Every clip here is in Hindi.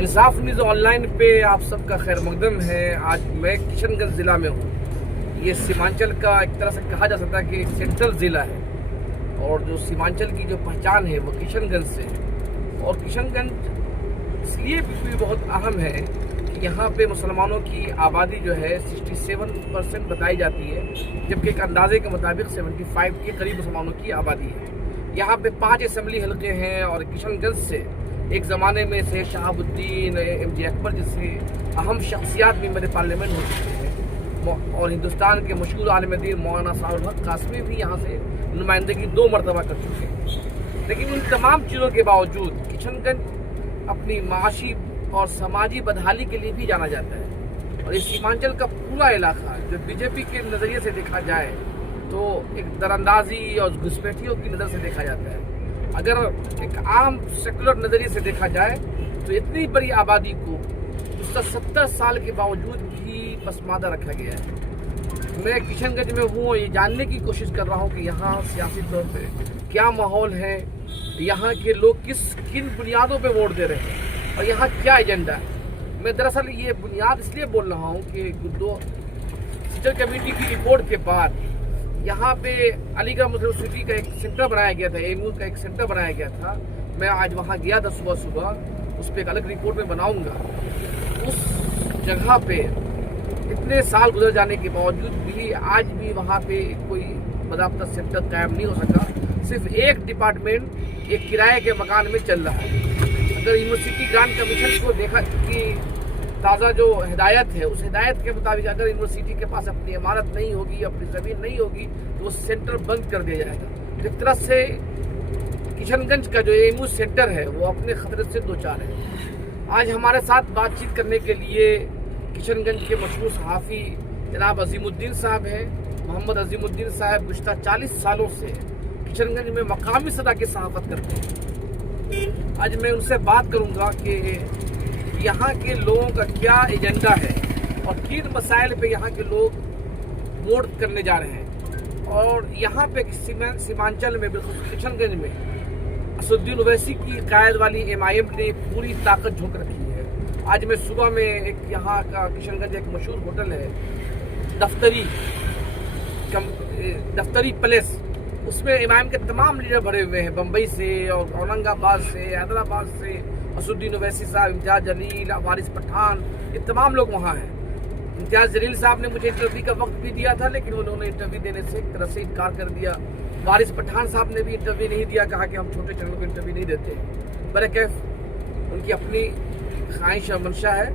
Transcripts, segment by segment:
इंसाफ न्यूज़ ऑनलाइन पे आप सबका खैर मकदम है। आज मैं किशनगंज ज़िला में हूँ। ये सीमांचल का एक तरह से कहा जा सकता है कि एक सेंट्रल ज़िला है और जो सीमांचल की जो पहचान है वो किशनगंज से है। और किशनगंज इसलिए भी बहुत अहम है कि यहाँ पे मुसलमानों की आबादी जो है 67% बताई जाती है, जबकि एक अंदाजे के मुताबिक 75 के करीब मुसलमानों की आबादी है। यहाँ पे 5 असेंबली हल्के हैं और किशनगंज से एक ज़माने में से शहाबुद्दीन MJ अकबर जैसे अहम शख्सियात भी मेरे पार्लियामेंट हो चुके हैं और हिंदुस्तान के मशहूर आलिम दीन मौलाना साहुल हक कासमी भी यहाँ से नुमाइंदगी 2 मरतबा कर चुके हैं। लेकिन इन तमाम चीज़ों के बावजूद किशनगंज अपनी माशी और समाजी बदहाली के लिए भी जाना जाता है। और इस सीमांचल का पूरा इलाका जो बीजेपी के नज़रिए से देखा जाए तो एक दरअंदाजी और घुसपैठियों की नज़र से देखा जाता है। अगर एक आम सेकुलर नज़रिए से देखा जाए तो इतनी बड़ी आबादी को उसका 70 साल के बावजूद भी पसमानदा रखा गया है। मैं किशनगंज में हूँ, ये जानने की कोशिश कर रहा हूँ कि यहाँ सियासी तौर पे क्या माहौल है, यहाँ के लोग किन बुनियादों पे वोट दे रहे हैं और यहाँ क्या एजेंडा है। मैं दरअसल ये बुनियाद इसलिए बोल रहा हूँ कि सेंट्रल कमेटी की रिपोर्ट के बाद यहाँ पे अलीगढ़ मुस्लिम सिटी का एक सेंटर बनाया गया था, AMU का एक सेंटर बनाया गया था। मैं आज वहाँ गया था सुबह, उस पर एक अलग रिपोर्ट में बनाऊंगा। उस जगह पे इतने साल गुजर जाने के बावजूद भी आज भी वहाँ पे कोई बाकायदा सेंटर कायम नहीं हो सका। सिर्फ एक डिपार्टमेंट एक किराए के मकान में चल रहा है। अगर यूनिवर्सिटी ग्रांट कमीशन को देखा कि ताज़ा जो हिदायत है, उस हिदायत के मुताबिक अगर यूनिवर्सिटी के पास अपनी इमारत नहीं होगी, अपनी ज़मीन नहीं होगी, तो वो सेंटर बंद कर दिया जाएगा। एक तरह से किशनगंज का जो AMU सेंटर है वो अपने खतरे से दो चार है। आज हमारे साथ बातचीत करने के लिए किशनगंज के मशहूर सहाफ़ी जनाब अजीमुद्दीन साहब हैं। मोहम्मद अजीमुद्दीन साहब गुज़श्ता 40 सालों से किशनगंज में मकामी सतह की सहाफ़त करते हैं। आज मैं उनसे बात करूँगा कि यहाँ के लोगों का क्या एजेंडा है और किन मसाइल पे यहाँ के लोग वोट करने जा रहे हैं। और यहाँ पे सीमांचल में बिल्कुल किशनगंज में असदुद्दीन ओवैसी की कायद वाली MIM ने पूरी ताकत झोंक रखी है। आज मैं सुबह में एक यहाँ का किशनगंज एक मशहूर होटल है दफ्तरी पैलेस, उसमें MIM के तमाम लीडर भरे हुए हैं, बम्बई से और औरंगाबाद से, हैदराबाद से। असदुद्दीन ओवैसी साहब, इम्तियाज़ जलील, वारिस पठान, ये तमाम लोग वहाँ हैं। इम्तियाज़ जलील साहब ने मुझे इंटरव्यू का वक्त भी दिया था, लेकिन उन्होंने इंटरव्यू देने से एक तरह से इनकार कर दिया। वारिस पठान साहब ने भी इंटरव्यू नहीं दिया, कहा कि हम छोटे चैनल को इंटरव्यू नहीं देते। बरकैफ उनकी अपनी ख्वाहिश और मंशा है।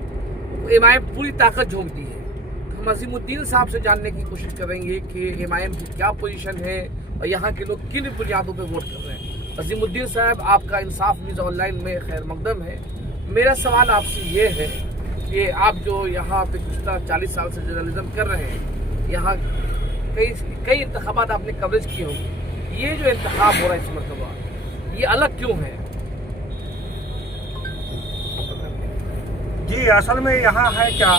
MIM पूरी ताकत झोंक दी है। हम अजीमुद्दीन साहब से जानने की कोशिश करेंगे कि MIM की क्या पोजीशन है और यहाँ के लोग किन बुनियादों पर वोट कर रहे हैं। अजीमुद्दीन साहब, आपका इंसाफ न्यूज़ ऑनलाइन में खैर मकदम है। मेरा सवाल आपसे ये है कि आप जो यहाँ पे गुज़श्ता 40 साल से जर्नलिज्म कर रहे हैं, यहाँ कई इंतखाबात आपने कवरेज किए होंगे, ये जो इंतखाब हो रहा है इस मरतबा, ये अलग क्यों है? जी, असल में यहाँ है क्या,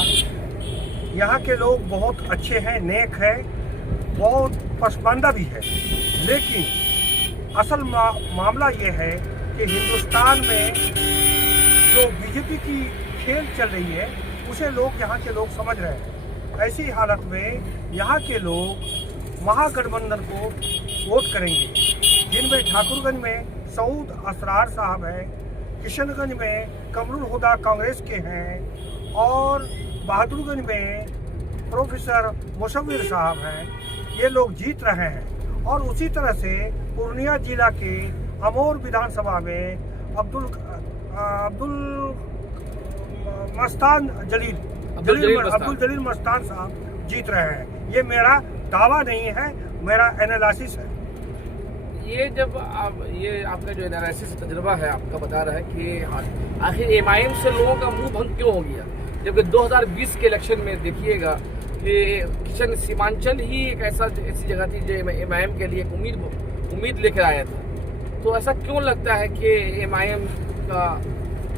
यहाँ के लोग बहुत अच्छे हैं, नेक है, बहुत पसमानदा भी है। लेकिन असल मामला ये है कि हिंदुस्तान में जो बीजेपी की खेल चल रही है उसे लोग यहाँ के लोग समझ रहे हैं। ऐसी हालत में यहाँ के लोग महागठबंधन को वोट करेंगे, जिनमें ठाकुरगंज में सऊद असरार साहब हैं, किशनगंज में कमरुल हुदा कांग्रेस के हैं और बहादुरगंज में प्रोफेसर मुशव्विर साहब हैं। ये लोग जीत रहे हैं। और उसी तरह से पूर्णिया जिला के अमोर विधानसभा में अब्दुल जलील मस्तान साहब जीत रहे हैं। ये मेरा दावा नहीं है, मेरा एनालिसिस है। ये जब ये आपका जो एनालिसिस तजुर्बा है आपका बता रहा है कि आखिर MIM से लोगों का मुंह भंग क्यों हो गया, जबकि 2020 के इलेक्शन में देखिएगा कि किशन सीमांचल ही एक ऐसी जगह थी जो MIM के लिए एक उम्मीद लेकर आया था। तो ऐसा क्यों लगता है कि MIM का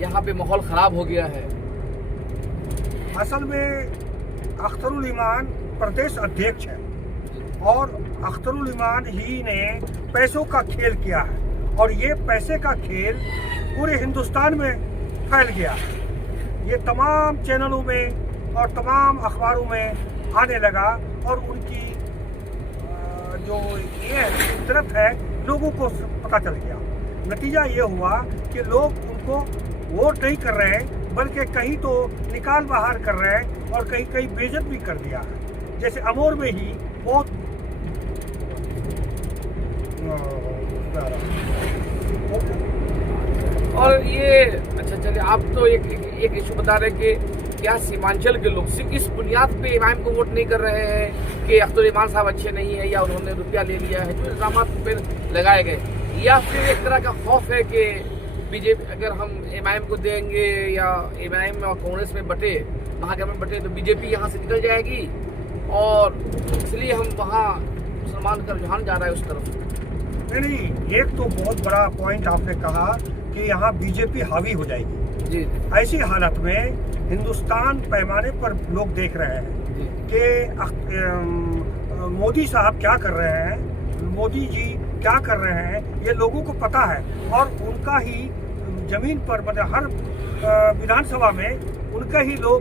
यहाँ पे माहौल ख़राब हो गया है? असल में अख्तरुल ईमान प्रदेश अध्यक्ष है और अख्तरुल ईमान ही ने पैसों का खेल किया है और ये पैसे का खेल पूरे हिंदुस्तान में फैल गया। ये तमाम चैनलों में और तमाम अखबारों में आने लगा और उनकी जो ये तरफ है लोगों को पता चल गया। नतीजा ये हुआ कि लोग उनको वोट नहीं कर रहे हैं, बल्कि कहीं तो निकाल बाहर कर रहे हैं और कहीं कहीं बेइज्जत भी कर दिया है। जैसे अमोर में ही बहुत और ये अच्छा चलिए, आप तो एक इशू बता रहे कि क्या सीमांचल के लोग सिर्फ इस बुनियाद पे इमाम को वोट नहीं कर रहे हैं कि अख्तर ईमान साहब अच्छे नहीं है या उन्होंने रुपया ले लिया है, जो इल्जाम पे लगाए गए, या फिर एक तरह का खौफ है कि बीजेपी अगर हम एमआईएम को देंगे या एमआईएम और कांग्रेस में बटे, महागठबंधन बटे, तो बीजेपी यहाँ से निकल जाएगी और इसलिए हम वहाँ मुसलमान का रुझान जा रहा है उस तरफ। नहीं, एक तो बहुत बड़ा पॉइंट आपने कहा कि यहाँ बीजेपी हावी हो जाएगी जी। ऐसी हालत में हिंदुस्तान पैमाने पर लोग देख रहे हैं कि मोदी साहब क्या कर रहे हैं, मोदी जी क्या कर रहे हैं, ये लोगों को पता है और उनका ही जमीन पर मतलब हर विधानसभा में उनका ही लोग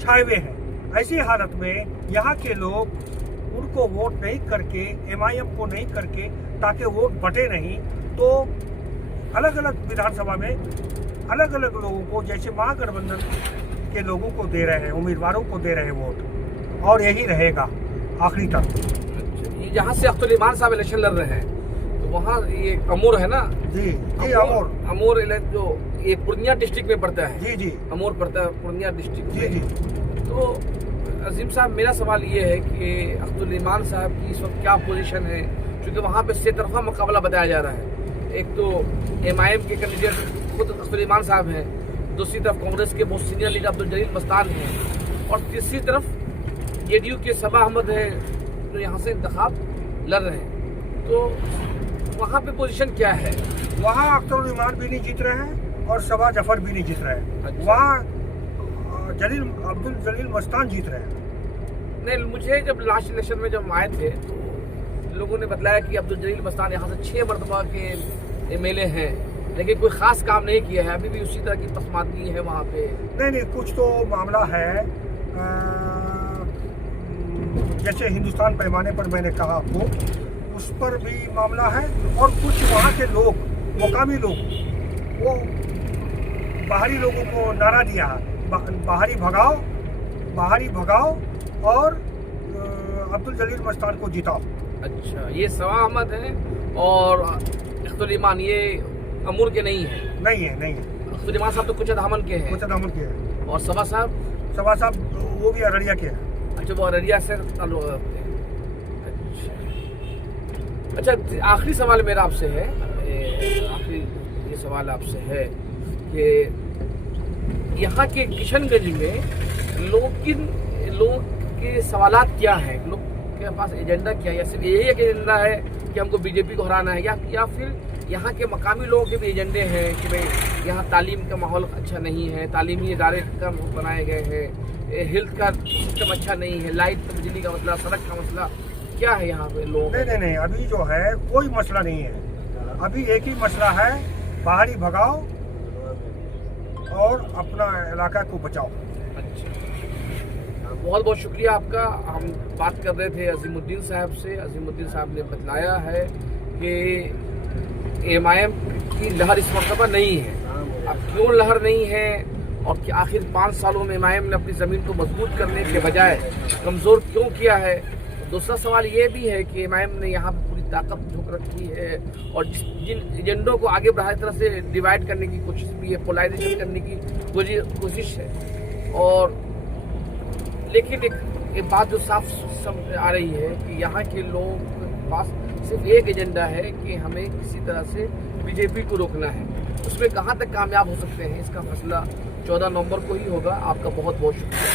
छाए हुए हैं। ऐसी हालत में यहाँ के लोग उनको वोट नहीं करके, एमआईएम को नहीं करके, ताकि वोट बटे नहीं, तो अलग अलग विधानसभा में अलग अलग लोगों को, जैसे महागठबंधन के लोगों को दे रहे हैं, उम्मीदवारों को दे रहे हैं वोट, और यही रहेगा आखिरी तक। जहाँ से अख्तर ईमान साहब इलेक्शन लड़ रहे हैं तो वहाँ ये अमोर है ना? जी जी, अमोर जो ये पूर्णिया डिस्ट्रिक्ट में पड़ता है। जी जी, अमोर पड़ता है पूर्णिया डिस्ट्रिक्ट जी जी। तो अजीम साहब, मेरा सवाल ये है कि अख्तर ईमान साहब की इस वक्त क्या पोजीशन है, क्योंकि वहाँ पे से तरफा मुकाबला बताया जा रहा है। एक तो एमआईएम के कैंडिडेट खुद अख्तर ईमान साहब हैं, दूसरी तरफ कांग्रेस के बहुत सीनियर लीडर अब्दुल जलील मस्तान हैं, और तीसरी तरफ जेडीयू के सबा अहमद है जो यहाँ से इंतखाब लड़ रहे हैं। तो वहाँ पे पोजीशन क्या है? वहाँ अख्तर ईमान भी नहीं जीत रहे हैं और सबा जफर भी नहीं जीत रहे हैं। अच्छा। वहाँ अब्दुल जलील मस्तान जीत रहे हैं। नहीं, मुझे जब लास्ट इलेक्शन में जब आए थे तो लोगों ने बताया कि अब्दुल जलील मस्तान यहाँ से 6 मरतबा के एमएलए हैं, लेकिन कोई खास काम नहीं किया है, अभी भी उसी तरह की पसमानदगी है वहाँ पे। नहीं, कुछ तो मामला है, जैसे हिंदुस्तान पैमाने पर मैंने कहा आपको, उस पर भी मामला है, और कुछ वहाँ के लोग, मुकामी लोग, वो बाहरी लोगों को नारा दिया है, बाहरी भगाओ और अब्दुल जलील मस्तान को जिताओ। अच्छा, ये सबा अहमद है और अख्तर ईमान ये अमूर के नहीं है? नहीं है। अख्तर ईमान साहब तो कुछ दामन के हैं। और सबा साहब वो भी अररिया के हैं। अच्छा, वो अररिया से ताल्लुक रखते हैं। अच्छा, आखिरी सवाल मेरा आपसे है, ये सवाल आपसे है कि यहाँ के किशनगंज में लोग के सवालात क्या हैं, लोग के पास एजेंडा क्या है, या सिर्फ यही एक एजेंडा है कि हमको बीजेपी को हराना है, या फिर यहाँ के मकामी लोगों के भी एजेंडे हैं कि भाई यहाँ तालीम का माहौल अच्छा नहीं है, तालीमी इदारे कम बनाए गए हैं, हेल्थ का सिस्टम अच्छा नहीं है, लाइट बिजली का मसला, सड़क का मसला, क्या है यहाँ पे लोग? नहीं, अभी जो है कोई मसला नहीं है। अभी एक ही मसला है, बाहरी भगाओ और अपना इलाका को बचाओ। अच्छा, बहुत बहुत शुक्रिया आपका। हम बात कर रहे थे अजीमुद्दीन साहब से। अजीमुद्दीन साहब ने बतलाया है कि एमआईएम की लहर इस मरतबा नहीं है। अब क्यों लहर नहीं है और कि आखिर 5 सालों में एमआईएम ने अपनी ज़मीन को मजबूत करने के बजाय कमज़ोर क्यों किया है? दूसरा सवाल ये भी है कि एमआईएम ने यहाँ पर पूरी ताकत झोंक रखी है और जिन एजेंडों को आगे बढ़ाई तरह से डिवाइड करने की कोशिश भी है, पोलराइजेशन करने की कोशिश है। और लेकिन एक बात जो साफ समझ आ रही है कि यहाँ के लोगों के पास सिर्फ एक एजेंडा है कि हमें किसी तरह से बीजेपी को रोकना है। उसमें कहाँ तक कामयाब हो सकते हैं, इसका फैसला 14 नवंबर को ही होगा। आपका बहुत बहुत शुक्रिया।